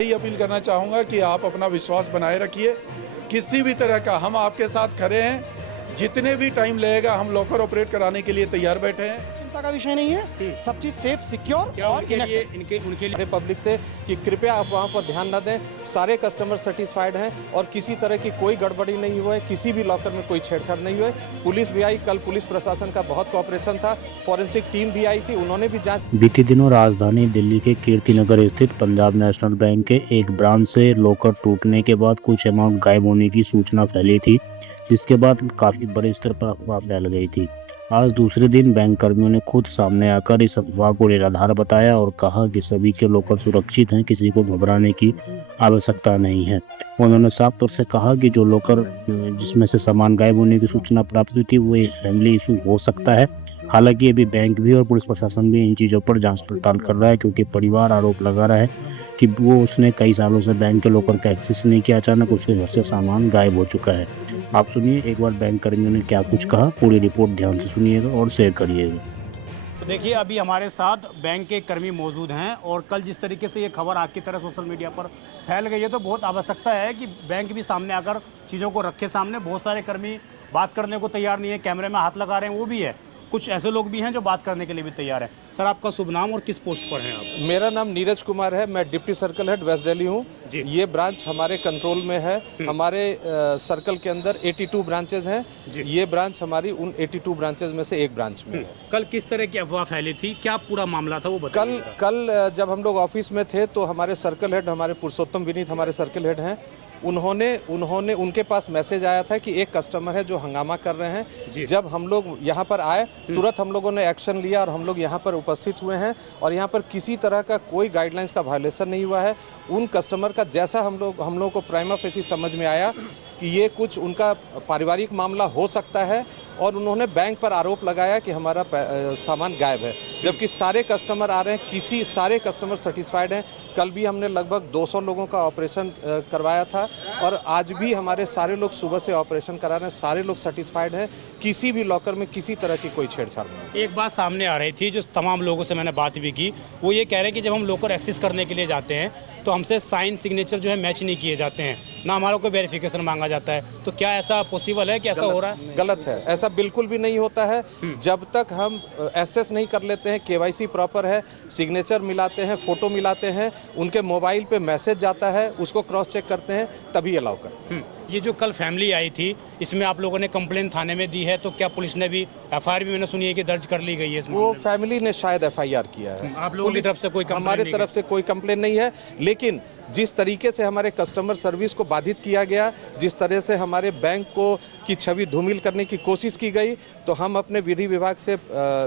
यही अपील करना चाहूँगा कि आप अपना विश्वास बनाए रखिए। किसी भी तरह का हम आपके साथ खड़े हैं। जितने भी टाइम लगेगा हम लॉकर ऑपरेट कराने के लिए तैयार बैठे हैं। चिंता का विषय नहीं है, सब चीज सेफ, सिक्योर और उनके लिए पब्लिक से कि कृपया आप वहाँ पर ध्यान न दें। सारे कस्टमर सेटिस्फाइड हैं और किसी तरह की कोई गड़बड़ी नहीं हुई है, किसी भी लॉकर में कोई छेड़छाड़ नहीं हुई। पुलिस भी आई, कल पुलिस प्रशासन का बहुत कोऑपरेशन था, फॉरेंसिक टीम भी आई थी, उन्होंने भी जांच। बीते दिनों राजधानी दिल्ली के कीर्तिनगर स्थित पंजाब नेशनल बैंक के एक ब्रांच से लॉकर टूटने के बाद कुछ अमाउंट गायब होने की सूचना फैली थी, जिसके बाद काफी बड़े स्तर पर अफवाह फैल गई थी। आज दूसरे दिन बैंक कर्मियों ने खुद सामने आकर इस अफवाह को निराधार बताया और कहा कि सभी के लॉकर सुरक्षित हैं, किसी को घबराने की आवश्यकता नहीं है। उन्होंने साफ तौर से कहा कि जो लॉकर जिसमें से सामान गायब होने की सूचना प्राप्त हुई थी वो एक फैमिली इशू हो सकता है। हालांकि अभी बैंक भी और पुलिस प्रशासन भी इन चीज़ों पर जांच पड़ताल कर रहा है, क्योंकि परिवार आरोप लगा रहा है कि वो उसने कई सालों से बैंक के लॉकर का एक्सेस नहीं किया, अचानक उसके घर से सामान गायब हो चुका है। आप सुनिए एक बार बैंक कर्मियों ने क्या कुछ कहा, पूरी रिपोर्ट ध्यान से सुनिएगा और शेयर करिएगा। तो देखिए, अभी हमारे साथ बैंक के कर्मी मौजूद हैं और कल जिस तरीके से ये खबर आग की तरह सोशल मीडिया पर फैल गई है, तो बहुत आवश्यकता है कि बैंक भी सामने आकर चीज़ों को रखे सामने। बहुत सारे कर्मी बात करने को तैयार नहीं है, कैमरे में हाथ लगा रहे हैं, वो भी है। कुछ ऐसे लोग भी हैं जो बात करने के लिए भी तैयार है। सर, आपका शुभ नाम और किस पोस्ट पर हैं आप? मेरा नाम नीरज कुमार है, मैं deputy circle head west Delhi हूँ। ये ब्रांच हमारे कंट्रोल में है। हमारे सर्कल के अंदर 82 ब्रांचेज हैं। ये ब्रांच हमारी उन 82 ब्रांचेज में से एक ब्रांच में है। कल किस तरह की अफवाह फैली थी, क्या पूरा मामला था वो बताइए। कल जब हम लोग ऑफिस में थे तो हमारे सर्कल हेड, हमारे पुरुषोत्तम विनीत हमारे सर्कल हेड हैं, उन्होंने उनके पास मैसेज आया था कि एक कस्टमर है जो हंगामा कर रहे हैं। जब हम लोग यहाँ पर आए तुरंत हम लोगों ने एक्शन लिया और हम लोग यहाँ पर उपस्थित हुए हैं और यहाँ पर किसी तरह का कोई गाइडलाइंस का वायलेशन नहीं हुआ है। उन कस्टमर का जैसा हम लोगों को प्राइमा फेसी समझ में आया कि ये कुछ उनका पारिवारिक मामला हो सकता है और उन्होंने बैंक पर आरोप लगाया कि हमारा सामान गायब है, जबकि सारे कस्टमर आ रहे हैं, सारे कस्टमर सेटिस्फाइड हैं। कल भी हमने लगभग 200 लोगों का ऑपरेशन करवाया था और आज भी हमारे सारे लोग सुबह से ऑपरेशन करा रहे हैं, सारे लोग सेटिस्फाइड हैं। किसी भी लॉकर में किसी तरह की कोई छेड़छाड़ नहीं। एक बात सामने आ रही थी, जो तमाम लोगों से मैंने बात भी की, वो ये कह रहे हैं कि जब हम लॉकर एक्सेस करने के लिए जाते हैं तो हमसे साइन सिग्नेचर जो है मैच नहीं किए जाते हैं, ना हमारा कोई वेरिफिकेशन मांगा जाता है। तो क्या ऐसा पॉसिबल है कि ऐसा हो रहा है? गलत है, ऐसा बिल्कुल भी नहीं होता है। जब तक हम एक्सेस नहीं कर लेते हैं, केवाईसी प्रॉपर है, सिग्नेचर मिलाते हैं, फोटो मिलाते हैं, उनके मोबाइल पे मैसेज जाता है, उसको क्रॉस चेक करते हैं, तभी अलाउ करते हैं। ये जो कल फैमिली आई थी, इसमें आप लोगों ने कंप्लेन थाने में दी है, तो क्या पुलिस ने भी एफआईआर भी मैंने सुनी है कि दर्ज कर ली गई है इसमें? वो फैमिली ने शायद एफआईआर किया है। आप लोगों की तरफ से कोई हमारे तरफ से कोई कंप्लेन नहीं है, लेकिन जिस तरीके से हमारे कस्टमर सर्विस को बाधित किया गया, जिस तरह से हमारे बैंक को की छवि धूमिल करने की कोशिश की गई, तो हम अपने विधि विभाग से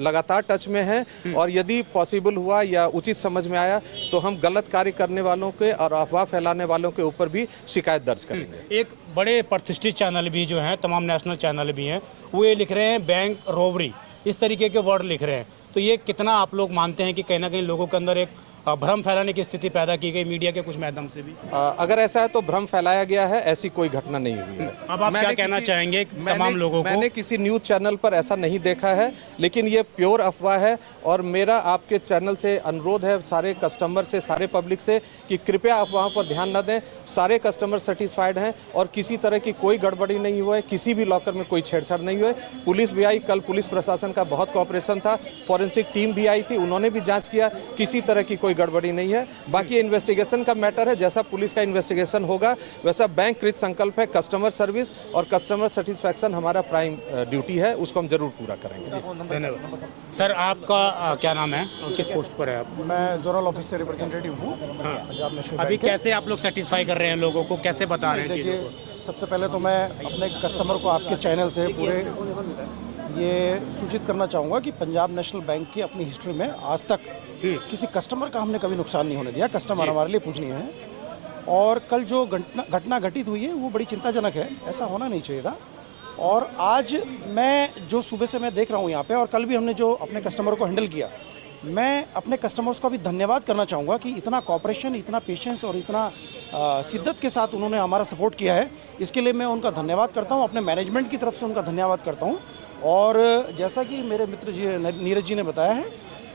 लगातार टच में हैं और यदि पॉसिबल हुआ या उचित समझ में आया तो हम गलत कार्य करने वालों के और अफवाह फैलाने वालों के ऊपर भी शिकायत दर्ज करेंगे। एक बड़े प्रतिष्ठित चैनल भी जो हैं, तमाम नेशनल चैनल भी हैं, वो ये लिख रहे हैं बैंक रोबरी, इस तरीके के वर्ड लिख रहे हैं। तो ये कितना आप लोग मानते हैं कि कहीं ना कहीं लोगों के अंदर एक भ्रम फैलाने की स्थिति पैदा की गई मीडिया के कुछ माध्यम से भी? अगर ऐसा है तो भ्रम फैलाया गया है, ऐसी कोई घटना नहीं हुई है। अब आप क्या कहना चाहेंगे तमाम लोगों को? मैंने किसी न्यूज़ चैनल पर ऐसा नहीं देखा है, लेकिन ये प्योर अफवाह है और मेरा आपके चैनल से अनुरोध है, सारे कस्टमर से, सारे पब्लिक से, कि कृपया अफवाहों पर ध्यान न दें। सारे कस्टमर सेटिस्फाइड हैं और किसी तरह की कोई गड़बड़ी नहीं हुई, किसी भी लॉकर में कोई छेड़छाड़ नहीं हुई। पुलिस भी आई, कल पुलिस प्रशासन का बहुत कोऑपरेशन था, फॉरेंसिक टीम भी आई थी, उन्होंने भी जाँच किया, किसी तरह की कोई गड़बड़ी नहीं है। बाकी इन्वेस्टिगेशन का मैटर है, जैसा पुलिस का इन्वेस्टिगेशन होगा वैसा बैंक कृत संकल्प है। कस्टमर सर्विस और कस्टमर सेटिस्फैक्शन हमारा प्राइम ड्यूटी है, उसको हम जरूर पूरा करेंगे। धन्यवाद। सर, आपका क्या नाम है और किस पोस्ट पर है आप? मैं जोनल ऑफिस से रिप्रेजेंटेटिव हूँ पंजाब नेशनल बैंक। अभी कैसे आप लोग सेटिस्फाई कर रहे हैं लोगों को, कैसे बता रहे हैं चीज़ों को? देखिए, सबसे पहले तो मैं अपने कस्टमर को आपके चैनल से पूरे ये सूचित करना चाहूँगा कि पंजाब नेशनल बैंक की अपनी हिस्ट्री में आज तक किसी कस्टमर का हमने कभी नुकसान नहीं होने दिया। कस्टमर हमारे लिए पूजनीय है और कल जो घटना घटित हुई है वो बड़ी चिंताजनक है, ऐसा होना नहीं चाहिए था। और आज मैं जो सुबह से मैं देख रहा हूँ यहाँ पे, और कल भी हमने जो अपने कस्टमर को हैंडल किया, मैं अपने कस्टमर्स का भी धन्यवाद करना चाहूँगा कि इतना कॉपरेशन, इतना पेशेंस और इतना शिद्दत के साथ उन्होंने हमारा सपोर्ट किया है। इसके लिए मैं उनका धन्यवाद करता हूँ, अपने मैनेजमेंट की तरफ से उनका धन्यवाद करता हूँ। और जैसा कि मेरे मित्र जी नीरज जी ने बताया है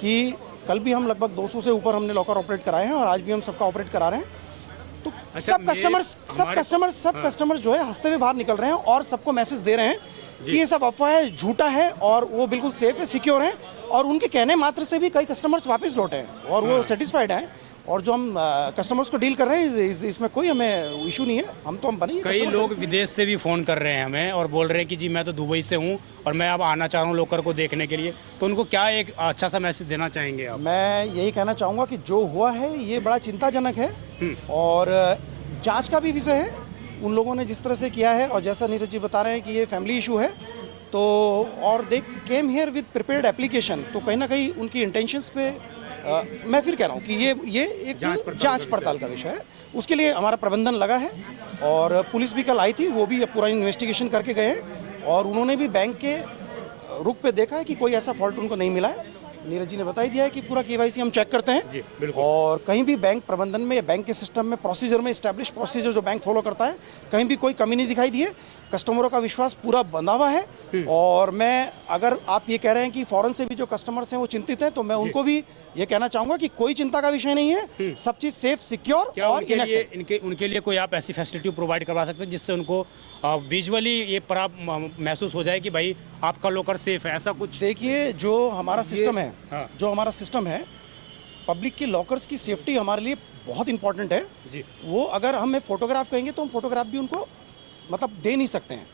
कि कल भी हम लगभग 200 से ऊपर हमने लॉकर ऑपरेट कराए हैं और आज भी हम सबका ऑपरेट करा रहे हैं। तो अच्छा, सब कस्टमर जो है हंसते हुए बाहर निकल रहे हैं और सबको मैसेज दे रहे हैं कि ये सब अफवाह है, झूठा है और वो बिल्कुल सेफ है, सिक्योर है। और उनके कहने मात्र से भी कई कस्टमर्स वापस लौटे हैं और वो सेटिस्फाइड हैं। और जो हम कस्टमर्स को डील कर रहे हैं इसमें कोई हमें इशू नहीं है। हम बने ही कई customer लोग service। विदेश से भी फ़ोन कर रहे हैं हमें और बोल रहे हैं कि जी मैं तो दुबई से हूँ और मैं अब आना चाह रहा हूँ लॉकर को देखने के लिए, तो उनको क्या एक अच्छा सा मैसेज देना चाहेंगे आप? मैं यही कहना चाहूँगा कि जो हुआ है ये बड़ा चिंताजनक है और जांच का भी विषय है। उन लोगों ने जिस तरह से किया है और जैसा नीरज जी बता रहे हैं कि ये फैमिली इशू है, तो और they came here with prepared application, तो कहीं ना कहीं उनकी इंटेंशंस पे मैं फिर कह रहा हूँ कि ये एक जांच पड़ताल का विषय है। उसके लिए हमारा प्रबंधन लगा है और पुलिस भी कल आई थी, वो भी पूरा इन्वेस्टिगेशन करके गए हैं और उन्होंने भी बैंक के रुख पे देखा है कि कोई ऐसा फॉल्ट उनको नहीं मिला है। नीरज जी ने बता ही दिया है कि पूरा केवाईसी हम चेक करते हैं और कहीं भी बैंक प्रबंधन में या बैंक के सिस्टम में प्रोसीजर में इस्टेब्लिश प्रोसीजर जो बैंक फॉलो करता है कहीं भी कोई कमी नहीं दिखाई दी है। कस्टमरों का विश्वास पूरा बंधा हुआ है और मैं अगर आप ये कह रहे हैं कि फॉरेन से भी जो कस्टमर्स हैं वो चिंतित हैं, तो मैं उनको भी ये कहना चाहूँगा कि कोई चिंता का विषय नहीं है, सब चीज़ सेफ सिक्योर क्या और उनके लिए कोई आप ऐसी फैसिलिटी प्रोवाइड करवा सकते हैं जिससे उनको विजुअली ये महसूस हो जाए कि भाई आपका लॉकर सेफ है, ऐसा कुछ? देखिए जो हमारा सिस्टम है पब्लिक के लॉकर्स की सेफ्टी हमारे लिए बहुत इंपॉर्टेंट है जी। वो अगर हमें फोटोग्राफ कहेंगे तो हम फोटोग्राफ भी उनको मतलब दे नहीं सकते हैं,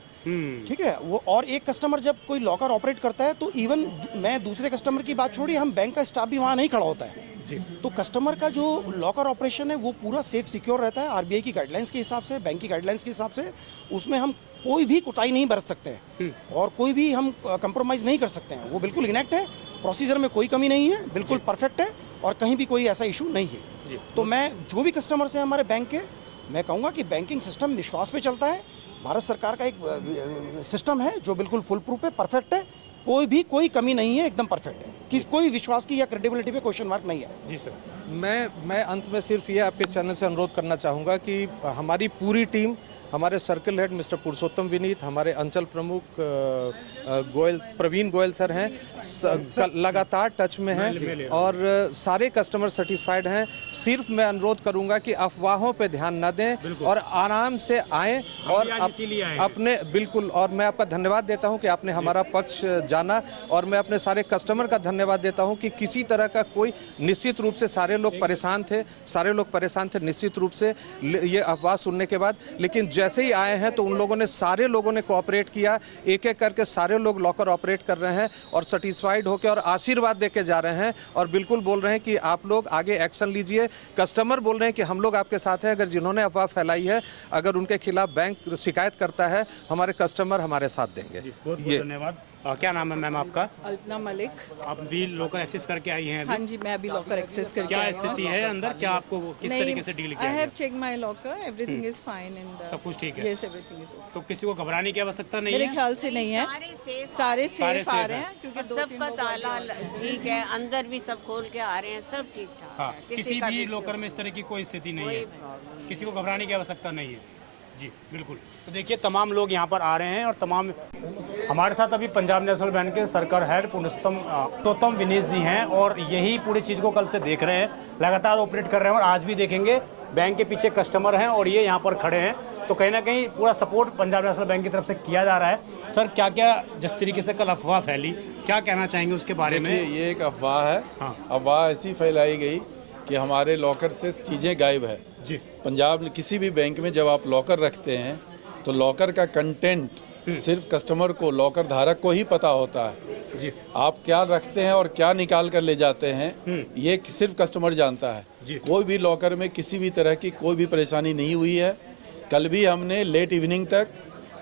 ठीक है वो। और एक कस्टमर जब कोई लॉकर ऑपरेट करता है तो इवन मैं दूसरे कस्टमर की बात छोड़िए, हम बैंक का स्टाफ भी वहाँ नहीं खड़ा होता है जी। तो कस्टमर का जो लॉकर ऑपरेशन है वो पूरा सेफ सिक्योर रहता है। आरबीआई की गाइडलाइंस के हिसाब से, बैंक की गाइडलाइंस के हिसाब से उसमें हम कोई भी कोताही नहीं बरत सकते हैं और कोई भी हम कंप्रोमाइज़ नहीं कर सकते हैं। वो बिल्कुल इनेक्ट है, प्रोसीजर में कोई कमी नहीं है, बिल्कुल परफेक्ट है और कहीं भी कोई ऐसा इशू नहीं है। तो मैं जो भी कस्टमर्स हैं हमारे बैंक के, मैं कहूँगा कि बैंकिंग सिस्टम विश्वास पे चलता है। भारत सरकार का एक सिस्टम है जो बिल्कुल फुल प्रूफ है, परफेक्ट है, कोई कमी नहीं है, एकदम परफेक्ट है। कोई विश्वास की या क्रेडिबिलिटी पे क्वेश्चन मार्क नहीं है। जी सर। मैं अंत में सिर्फ ये आपके चैनल से अनुरोध करना चाहूँगा कि हमारी पूरी टीम, हमारे सर्कल हेड मिस्टर पुरुषोत्तम विनीत, हमारे अंचल प्रमुख प्रवीण गोयल सर हैं, लगातार टच में हैं और सारे कस्टमर सेटिस्फाइड हैं। सिर्फ मैं अनुरोध करूंगा कि अफवाहों पे ध्यान न दें और आराम से आएँ और अपने बिल्कुल। और मैं आपका धन्यवाद देता हूं कि आपने हमारा पक्ष जाना और मैं अपने सारे कस्टमर का धन्यवाद देता हूं कि किसी तरह का कोई, निश्चित रूप से सारे लोग परेशान थे निश्चित रूप से ये अफवाह सुनने के बाद, लेकिन जैसे ही आए हैं तो उन लोगों ने, सारे लोगों ने कोऑपरेट किया, एक एक करके सारे लोग लॉकर ऑपरेट कर रहे हैं और सेटिस्फाइड होकर और आशीर्वाद देके जा रहे हैं और बिल्कुल बोल रहे हैं कि आप लोग आगे एक्शन लीजिए। कस्टमर बोल रहे हैं कि हम लोग आपके साथ हैं, अगर जिन्होंने अफवाह फैलाई है अगर उनके खिलाफ बैंक शिकायत करता है, हमारे कस्टमर हमारे साथ देंगे। बहुत धन्यवाद। क्या नाम है मैम आपका? अल्पना मलिक। आप भी लॉकर एक्सेस करके आई हैं अभी? हाँ जी, मैं अभी लॉकर एक्सेस करके क्या आई हूँ। स्थिति है अंदर, क्या आपको किस तरीके से डील किया आई गया? Have check my locker, everything is fine in the, सब कुछ ठीक है? Yes, everything is okay. तो किसी को घबराने की आवश्यकता नहीं मेरे है? ख्याल से नहीं है, सारे सेफ आ रहे हैं और क्योंकि सबका ताला ठीक है, अंदर भी सब खोल के आ रहे हैं, सब ठीक ठाक हाँ, है। किसी का भी लॉकर में इस तरह की कोई स्थिति नहीं है, किसी को घबराने की आवश्यकता नहीं है। जी बिल्कुल। तो देखिए तमाम लोग यहाँ पर आ रहे हैं और तमाम, हमारे साथ अभी पंजाब नेशनल बैंक के सर्कल हेड पुरुषोत्तम विनीत जी हैं और यही पूरी चीज़ को कल से देख रहे हैं, लगातार ऑपरेट कर रहे हैं और आज भी देखेंगे। बैंक के पीछे कस्टमर हैं और ये यहाँ पर खड़े हैं, तो कहीं ना कहीं पूरा सपोर्ट पंजाब नेशनल बैंक की तरफ से किया जा रहा है। सर क्या क्या जिस तरीके से कल अफवाह फैली, क्या कहना चाहेंगे उसके बारे में? ये एक अफवाह है। हाँ। अफवाह ऐसी फैलाई गई कि हमारे लॉकर से चीज़ें गायब है जी। पंजाब किसी भी बैंक में जब आप लॉकर रखते हैं तो लॉकर का कंटेंट सिर्फ कस्टमर को, लॉकर धारक को ही पता होता है जी। आप क्या रखते हैं और क्या निकाल कर ले जाते हैं ये सिर्फ कस्टमर जानता है जी। कोई भी लॉकर में किसी भी तरह की कोई भी परेशानी नहीं हुई है। कल भी हमने लेट इवनिंग तक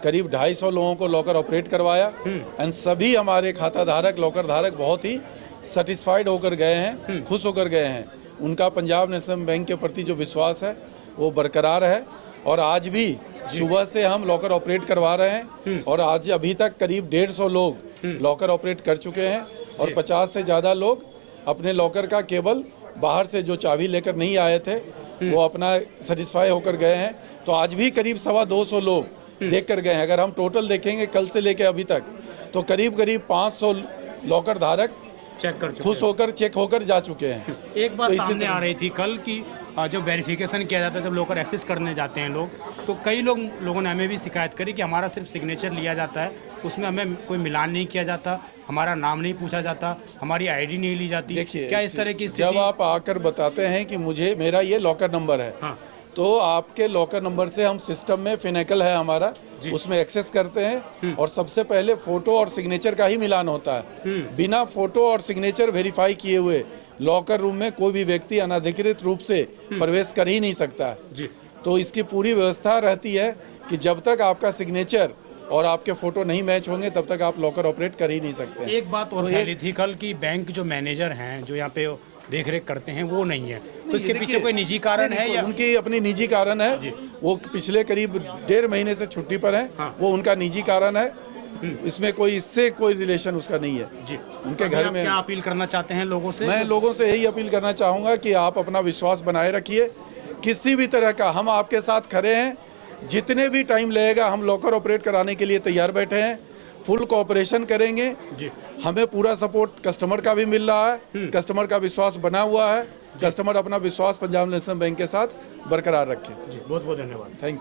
करीब 250 लोगों को लॉकर ऑपरेट करवाया एंड सभी हमारे खाता धारक, लॉकर धारक बहुत ही सेटिस्फाइड होकर गए हैं, खुश होकर गए हैं। उनका पंजाब नेशनल बैंक के प्रति जो विश्वास है वो बरकरार है और आज भी सुबह से हम लॉकर ऑपरेट करवा रहे हैं और आज अभी तक करीब 150 लोग लॉकर ऑपरेट कर चुके हैं और 50 से ज़्यादा लोग अपने लॉकर का केवल बाहर से जो चाबी लेकर नहीं आए थे वो अपना सेटिस्फाई होकर गए हैं। तो आज भी करीब 250 लोग देख कर गए हैं। अगर हम टोटल देखेंगे कल से लेकर अभी तक तो करीब 500 लॉकर धारक चेक कर खुश होकर चेक होकर जा चुके हैं। एक बात तो सामने आ रही थी कल की जब वेरिफिकेशन किया जाता है, जब लॉकर एक्सेस करने जाते हैं लोग, तो कई लोगों ने हमें भी शिकायत करी कि हमारा सिर्फ सिग्नेचर लिया जाता है, उसमें हमें कोई मिलान नहीं किया जाता, हमारा नाम नहीं पूछा जाता, हमारी आईडी नहीं ली जाती। देखिए, क्या इस तरह की जब स्थिति? आप आकर बताते हैं कि मुझे मेरा ये लॉकर नंबर है, हाँ। तो आपके लॉकर नंबर से हम सिस्टम में फिनेकल है हमारा, उसमें एक्सेस करते हैं और सबसे पहले फोटो और सिग्नेचर का ही मिलान होता है। बिना फोटो और सिग्नेचर वेरीफाई किए हुए लॉकर रूम में कोई भी व्यक्ति अनधिकृत रूप से प्रवेश कर ही नहीं सकता है। तो इसकी पूरी व्यवस्था रहती है कि जब तक आपका सिग्नेचर और आपके फोटो नहीं मैच होंगे तब तक आप लॉकर ऑपरेट कर ही नहीं सकते। एक बात और फैली थी कल की बैंक जो मैनेजर हैं, जो यहाँ पे देख रेख करते हैं, वो नहीं है, तो इसके पीछे कोई निजी कारण है या? उनकी अपनी निजी कारण है, वो पिछले करीब 1.5 महीने से छुट्टी पर हैं, वो उनका निजी कारण है, इसमें कोई इससे कोई रिलेशन उसका नहीं है। जी, उनके घर में क्या अपील करना चाहते हैं लोगों से? मैं लोगों से यही अपील करना चाहूँगा कि आप अपना विश्वास बनाए रखिए, किसी भी तरह का हम आपके साथ खड़े हैं, जितने भी टाइम लगेगा हम लॉकर ऑपरेट कराने के लिए तैयार बैठे हैं, फुल कोऑपरेशन करेंगे। हमें पूरा सपोर्ट कस्टमर का भी मिल रहा है, कस्टमर का विश्वास बना हुआ है, कस्टमर अपना विश्वास पंजाब नेशनल बैंक के साथ बरकरार रखे। बहुत बहुत धन्यवाद। Thank you.